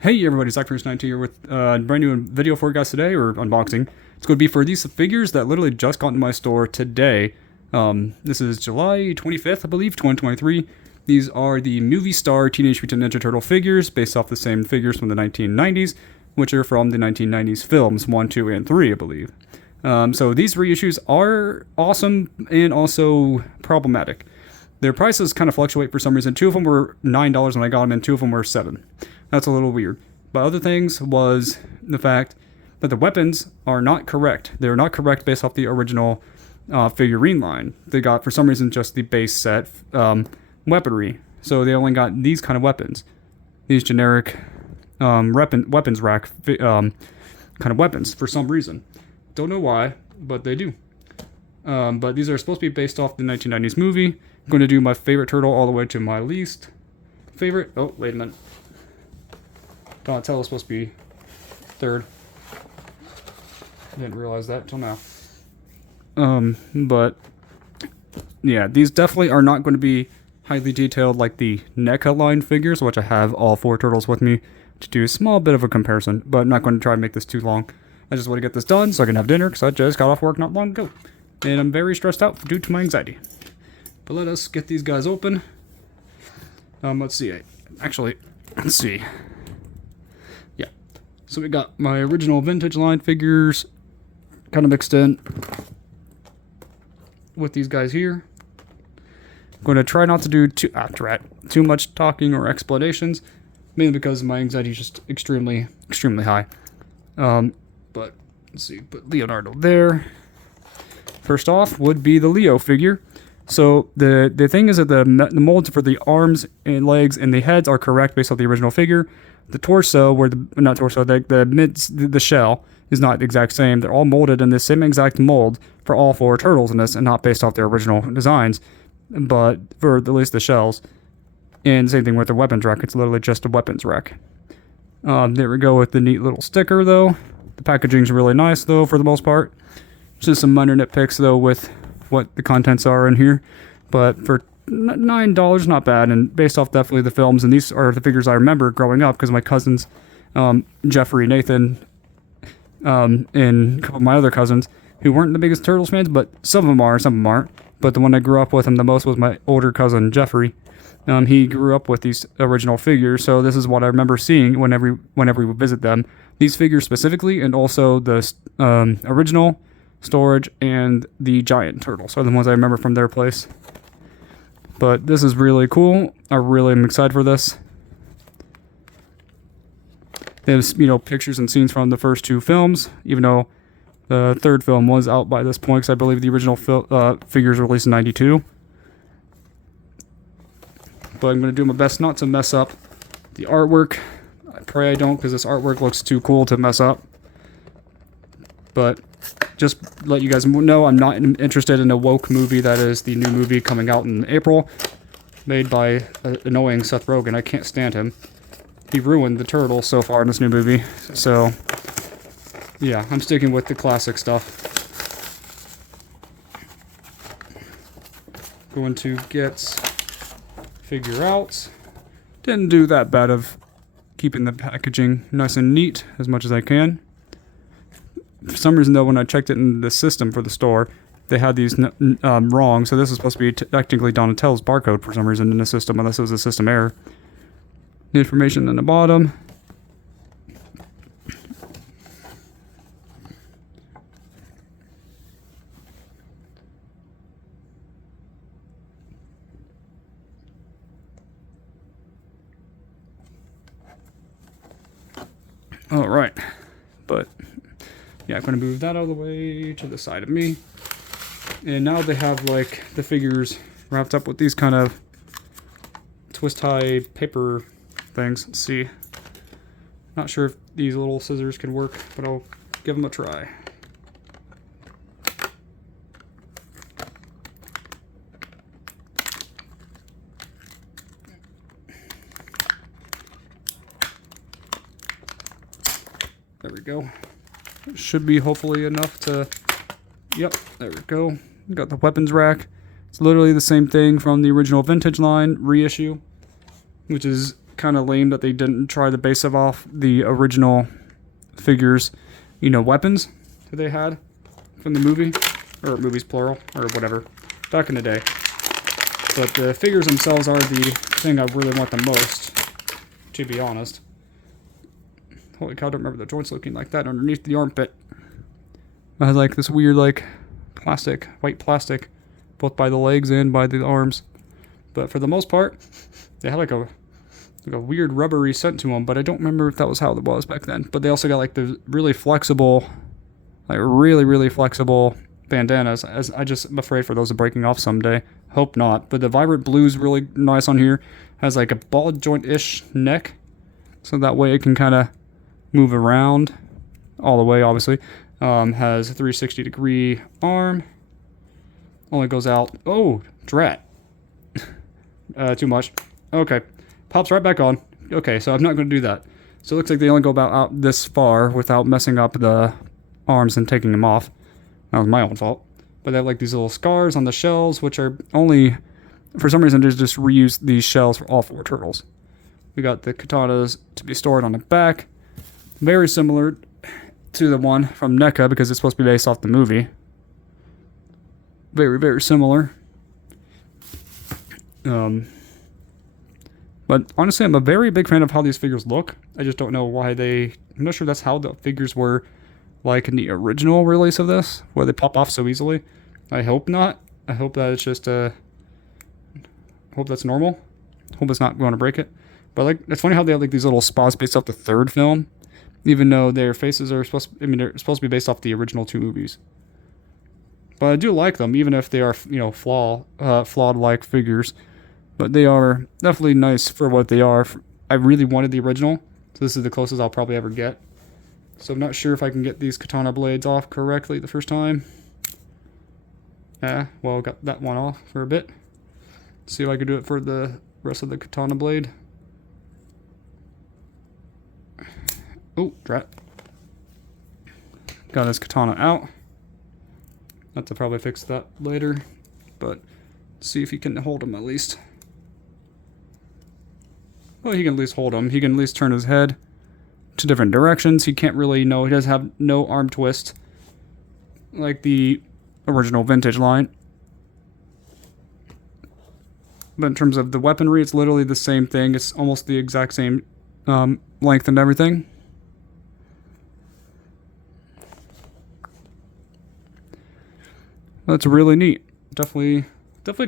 Hey everybody, Zach19 here with a brand new video for you guys today, or unboxing. It's going to be for these figures that literally just got into my store today. This is July 25th, I believe, 2023. These are the movie star Teenage Mutant Ninja Turtle figures, based off the same figures from the 1990s, which are from the 1990s films, 1, 2, and 3, I believe. So these reissues are awesome and also problematic. Their prices kind of fluctuate for some reason. Two of them were $9 when I got them, and two of them were $7. That's a little weird. But other things was the fact that the weapons are not correct. They're not correct based off the original figurine line. They got, for some reason, just the base set weaponry. So they only got these kind of weapons. These generic weapons rack kind of weapons, for some reason. Don't know why, but they do. But these are supposed to be based off the 1990s movie. I'm going to do my favorite turtle all the way to my least favorite. Oh, wait a minute. Donatello's supposed to be third. I didn't realize that till now. But yeah, these definitely are not going to be highly detailed like the NECA line figures, which I have all four turtles with me to do a small bit of a comparison, but I'm not going to try and make this too long. I just want to get this done so I can have dinner because I just got off work not long ago. And I'm very stressed out due to my anxiety. But let us get these guys open. Let's see. Let's see. Yeah. So we got my original vintage line figures kind of mixed in with these guys here. I'm going to try not to do too much talking or explanations, mainly because my anxiety is just extremely high. But let's see. Put Leonardo there. First off would be the Leo figure. So the thing is that the molds for the arms and legs and the heads are correct based on the original figure. The torso, the shell is not the exact same. They're all molded in the same exact mold for all four turtles in this, and not based off their original designs, but for at least the shells. And same thing with the weapons rack. It's literally just a weapons rack. There we go with the neat little sticker though. The packaging's really nice though for the most part. Just some minor nitpicks though with what the contents are in here, but for $9, not bad, and based off definitely the films, and these are the figures I remember growing up because my cousins, Jeffrey, Nathan, and a couple of my other cousins who weren't the biggest Turtles fans, but some of them are, some of them aren't. But the one I grew up with him the most was my older cousin Jeffrey. He grew up with these original figures, so this is what I remember seeing whenever we would visit them. These figures specifically, and also the original Storage and the giant turtles are the ones I remember from their place. But this is really cool. I really am excited for this. There's pictures and scenes from the first two films, even though the third film was out by this point, because I believe the original figures were released in '92. But I'm going to do my best not to mess up the artwork. I pray I don't, because this artwork looks too cool to mess up. But just let you guys know, I'm not interested in a woke movie that is the new movie coming out in April, made by annoying Seth Rogen. I can't stand him. He ruined the turtle so far in this new movie. So, yeah, I'm sticking with the classic stuff. Going to get figure out. Didn't do that bad of keeping the packaging nice and neat as much as I can. For some reason, though, when I checked it in the system for the store, they had these wrong. So this is supposed to be technically Donatello's barcode for some reason in the system, unless it was a system error. The information in the bottom. All right, but yeah, I'm going to move that out of the way to the side of me. And now they have, like, the figures wrapped up with these kind of twist-tie paper things. Let's see. Not sure if these little scissors can work, but I'll give them a try. There we go. Should be hopefully enough to... Yep, there we go. Got the weapons rack. It's literally the same thing from the original vintage line reissue, which is kind of lame that they didn't try to base it off the original figures, you know, weapons that they had from the movie, or movies plural, or whatever, back in the day. But the figures themselves are the thing I really want the most, to be honest. Holy cow, I don't remember the joints looking like that underneath the armpit. I had like this weird like plastic, white plastic, both by the legs and by the arms. But for the most part, they had like a weird rubbery scent to them, but I don't remember if that was how it was back then. But they also got like the really flexible, like really flexible bandanas. As I just am afraid for those of breaking off someday. Hope not. But the vibrant blue's really nice on here. Has like a ball joint-ish neck, so that way it can kind of move around all the way, obviously. Has a 360-degree arm. Only goes out. Oh, drat. Too much. Okay. Pops right back on. Okay, so I'm not going to do that. So it looks like they only go about out this far without messing up the arms and taking them off. That was my own fault. But they have like these little scars on the shells, which are only, for some reason, they just reuse these shells for all 4 turtles. We got the katanas to be stored on the back. Very similar to the one from NECA because it's supposed to be based off the movie. Very similar. But honestly, I'm a very big fan of how these figures look. I just don't know why I'm not sure that's how the figures were like in the original release of this, where they pop off so easily. I hope not. I hope that it's just hope that's normal. Hope it's not going to break it. But like, it's funny how they have like these little spots based off the 3rd film, even though their faces are they're supposed to be based off the original 2 movies. But I do like them, even if they are, you know, flawed-like figures. But they are definitely nice for what they are. I really wanted the original, so this is the closest I'll probably ever get. So I'm not sure if I can get these katana blades off correctly the first time. Well, got that one off for a bit. See if I can do it for the rest of the katana blade. Oh, drat. Got this katana out. Have to probably fix that later, but see if he can hold him at least. Well, he can at least hold him. He can at least turn his head to different directions. He can't really know. He does have no arm twist like the original vintage line. But in terms of the weaponry, it's literally the same thing. It's almost the exact same length and everything. That's really neat. Definitely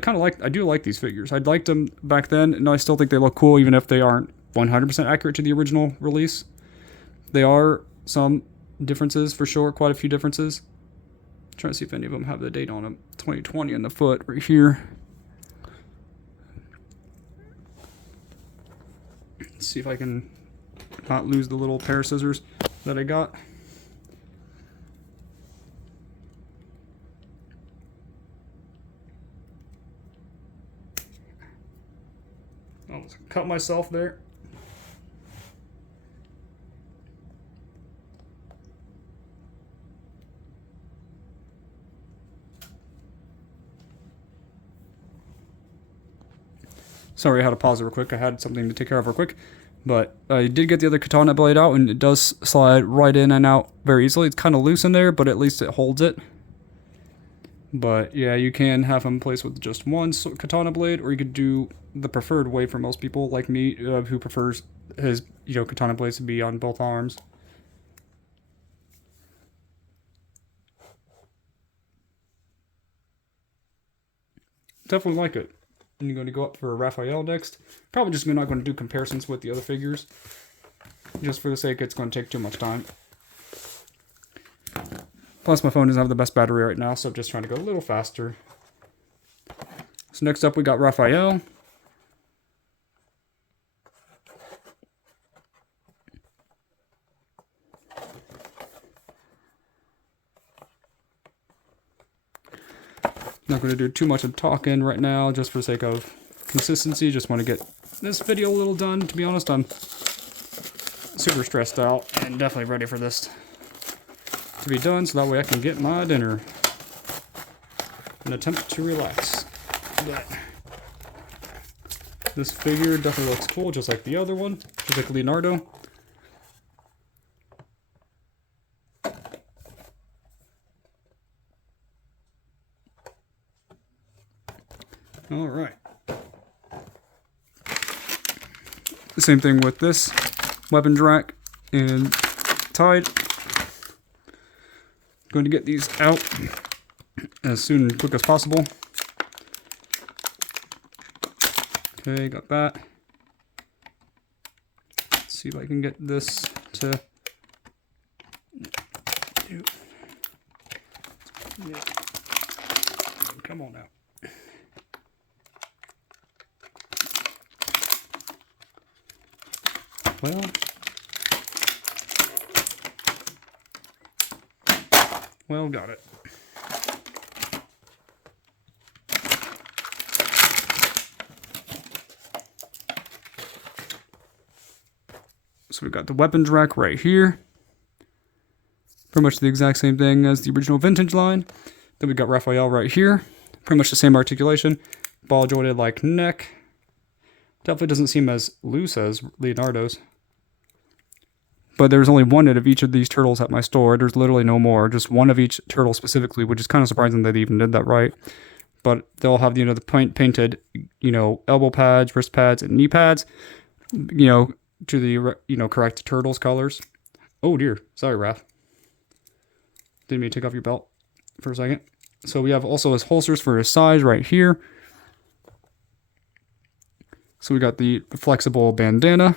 kind of like, I do like these figures. I liked them back then, and I still think they look cool, even if they aren't 100% accurate to the original release. There are some differences, for sure, quite a few differences. I'm trying to see if any of them have the date on them. 2020 on the foot, right here. Let's see if I can not lose the little pair of scissors that I got. Almost cut myself there. Sorry, I had to pause it real quick. I had something to take care of real quick. But I did get the other katana blade out, and it does slide right in and out very easily. It's kind of loose in there, but at least it holds it. But yeah, you can have them placed with just one katana blade, or you could do the preferred way for most people, like me, who prefers his, you know, katana blades to be on both arms. Definitely like it. And you're going to go up for a Raphael next. Probably just not going to do comparisons with the other figures. Just for the sake, it's going to take too much time. Plus, my phone doesn't have the best battery right now, so I'm just trying to go a little faster. So next up, we got Raphael. Not going to do too much of talking right now, just for the sake of consistency. Just want to get this video a little done. To be honest, I'm super stressed out and definitely ready for this to be done, so that way I can get my dinner and attempt to relax. But This figure definitely looks cool, just like the other one, just like Leonardo. All right. The same thing with this weapons rack and Tide. Going to get these out as soon and quick as possible. Okay, got that. Let's see if I can get this to do. Yeah. Come on now. Well, got it. So we got the weapons rack right here. Pretty much the exact same thing as the original vintage line. Then we got Raphael right here. Pretty much the same articulation. Ball jointed like neck. Definitely doesn't seem as loose as Leonardo's. But there's only one of each of these turtles at my store. There's literally no more. Just one of each turtle specifically, which is kind of surprising that they even did that right. But they'll have, you know, the painted, you know, elbow pads, wrist pads, and knee pads, you know, to the, you know, correct turtles colors. Oh dear. Sorry, Raph. Didn't mean to take off your belt for a second. So we have also his holsters for his size right here. So we got the flexible bandana.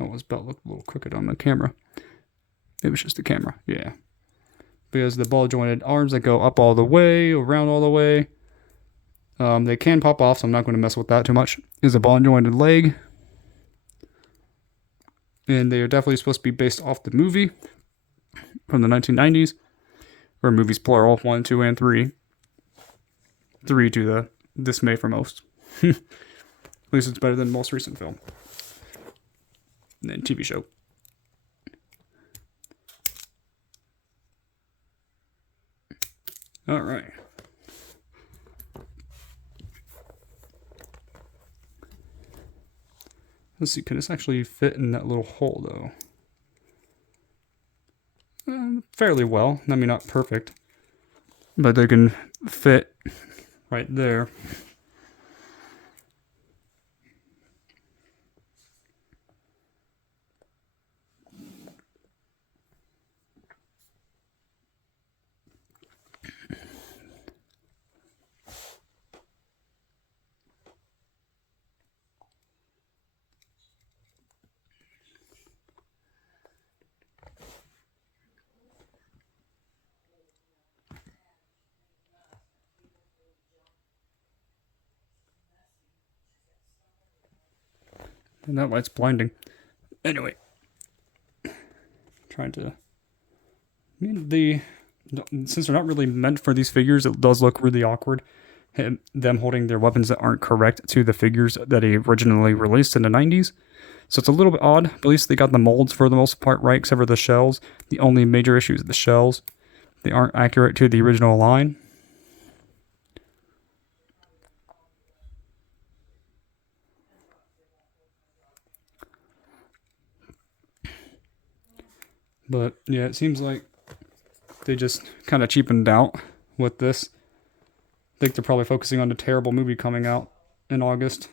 Oh, his belt looked a little crooked on the camera. Maybe it's just the camera. Yeah. Because the ball jointed arms that go up all the way, around all the way. They can pop off, so I'm not going to mess with that too much. Is a ball jointed leg. And they are definitely supposed to be based off the movie from the 1990s. Or movies plural, 1, 2, and 3. 3 to the dismay for most. At least it's better than the most recent film. And then TV show. All right. Let's see, can this actually fit in that little hole, though? Fairly well. I mean, not perfect. But they can fit right there. And that light's blinding. Anyway. Trying to... I mean, since they're not really meant for these figures, it does look really awkward. Them holding their weapons that aren't correct to the figures that they originally released in the 90s. So it's a little bit odd, but at least they got the molds for the most part right, except for the shells. The only major issue is the shells. They aren't accurate to the original line. But yeah, it seems like they just kind of cheapened out with this. I think they're probably focusing on the terrible movie coming out in August.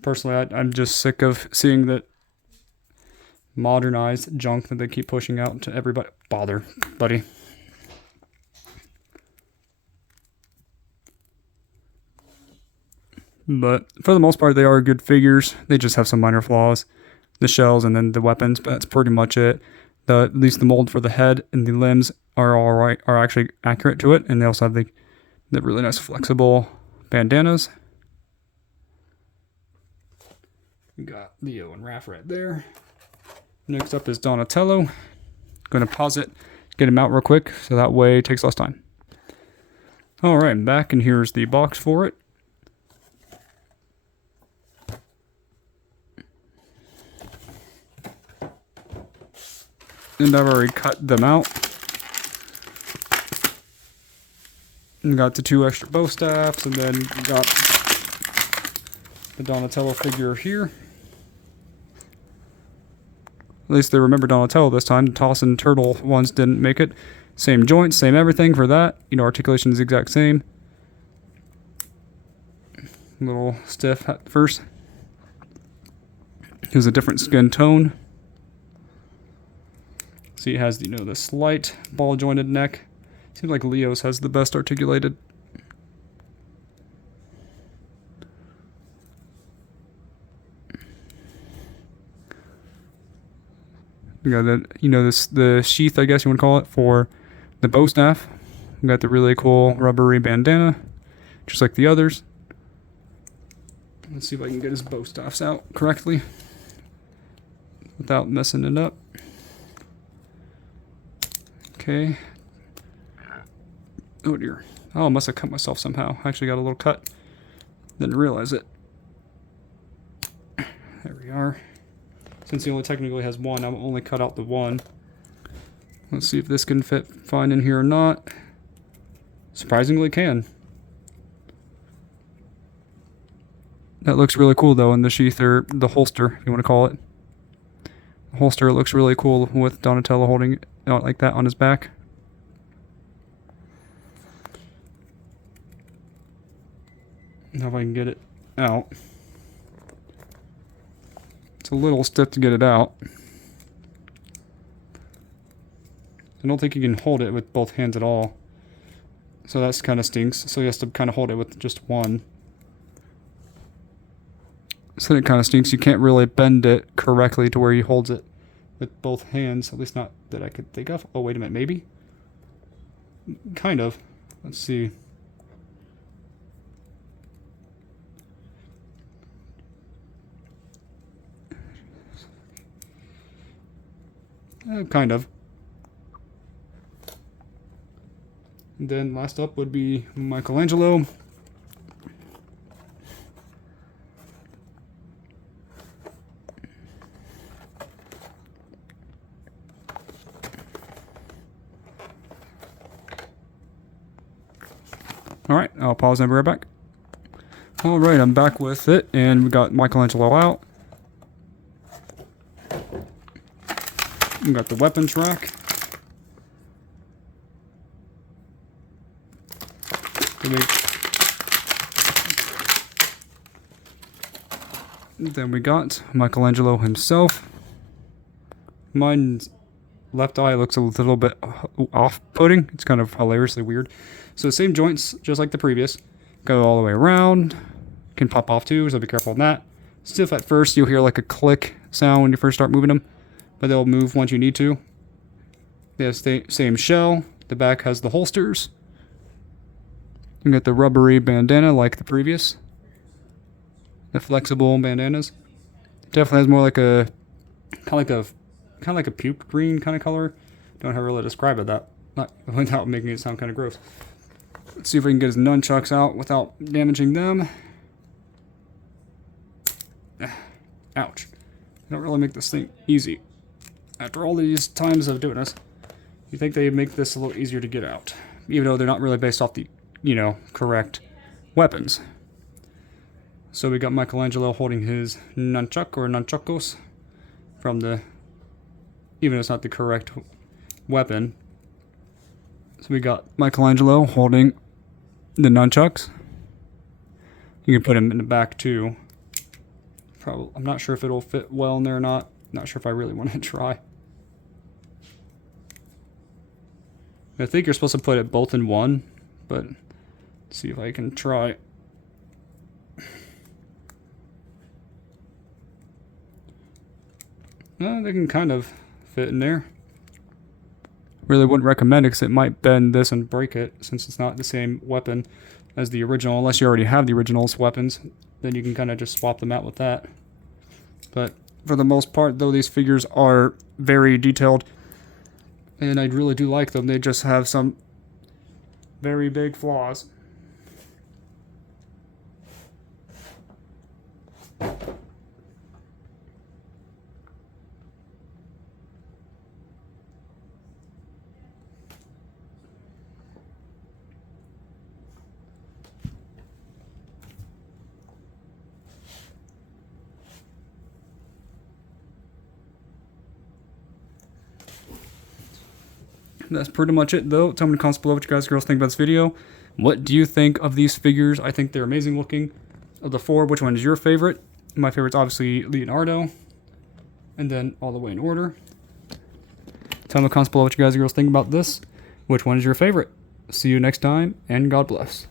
Personally, I'm just sick of seeing that modernized junk that they keep pushing out to everybody. Bother, buddy. But for the most part, they are good figures. They just have some minor flaws. The shells and then the weapons, but that's pretty much it. At least the mold for the head and the limbs are all right, are actually accurate to it. And they also have the really nice flexible bandanas. We got Leo and Raph right there. Next up is Donatello. Going to pause it, get him out real quick, so that way it takes less time. All right, I'm back, and here's the box for it. And I've already cut them out. And got the 2 extra bow staffs, and then we got the Donatello figure here. At least they remember Donatello this time. The Toss and Turtle ones didn't make it. Same joints, same everything for that. You know, articulation is the exact same. A little stiff at first. Here's a different skin tone. See, it has, you know, the slight ball jointed neck. Seems like Leo's has the best articulated. We got the, you know, the sheath, I guess you want to call it, for the bow staff. We got the really cool rubbery bandana, just like the others. Let's see if I can get his bow staffs out correctly without messing it up. Okay. Oh dear. Oh, I must have cut myself somehow. I actually got a little cut. Didn't realize it. There we are. Since he only technically has one, I'll only cut out the one. Let's see if this can fit fine in here or not. Surprisingly can. That looks really cool though in the sheath, or the holster, if you want to call it. The holster looks really cool with Donatello holding it out like that on his back. Now if I can get it out. It's a little stiff to get it out. I don't think you can hold it with both hands at all. So that's kind of stinks. So he has to kind of hold it with just one. So it kind of stinks. You can't really bend it correctly to where he holds it with both hands. At least not that I could think of. Oh, wait a minute. Maybe? Kind of. Let's see. Kind of. And then last up would be Michelangelo. Alright, I'll pause and be right back. Alright, I'm back with it, and we got Michelangelo out. We got the weapons rack. Then we got Michelangelo himself. Mine's left eye looks a little bit off-putting. It's kind of hilariously weird. So same joints, just like the previous. Go all the way around. Can pop off too, so be careful on that. Stiff at first, you'll hear like a click sound when you first start moving them, but they'll move once you need to. They have same shell. The back has the holsters. You get the rubbery bandana like the previous. The flexible bandanas. Definitely has more like a kind of like a puke green kind of color. Don't know how to really describe it not without making it sound kind of gross. Let's see if we can get his nunchucks out without damaging them. Ouch. They don't really make this thing easy. After all these times of doing this, you think they'd make this a little easier to get out. Even though they're not really based off the, you know, correct weapons. So we got Michelangelo holding his nunchuck or nunchukos from the, even though it's not the correct weapon. So we got Michelangelo holding the nunchucks. You can put him in the back too. Probably, I'm not sure if it'll fit well in there or not. Not sure if I really want to try. I think you're supposed to put it both in one, but let's see if I can try. They can kind of fit in there. Really wouldn't recommend it because it might bend this and break it since it's not the same weapon as the original. Unless you already have the original's weapons, then you can kind of just swap them out with that. But for the most part, though, these figures are very detailed, and I really do like them. They just have some very big flaws. that's pretty much it, though. Tell me in the comments below what you guys girls think about this video. What do you think of these figures? I think they're amazing looking. Of the four, which one is your favorite? My favorite's obviously Leonardo. And then all the way in order. Tell me in the comments below what you guys girls think about this. Which one is your favorite? See you next time, and God bless.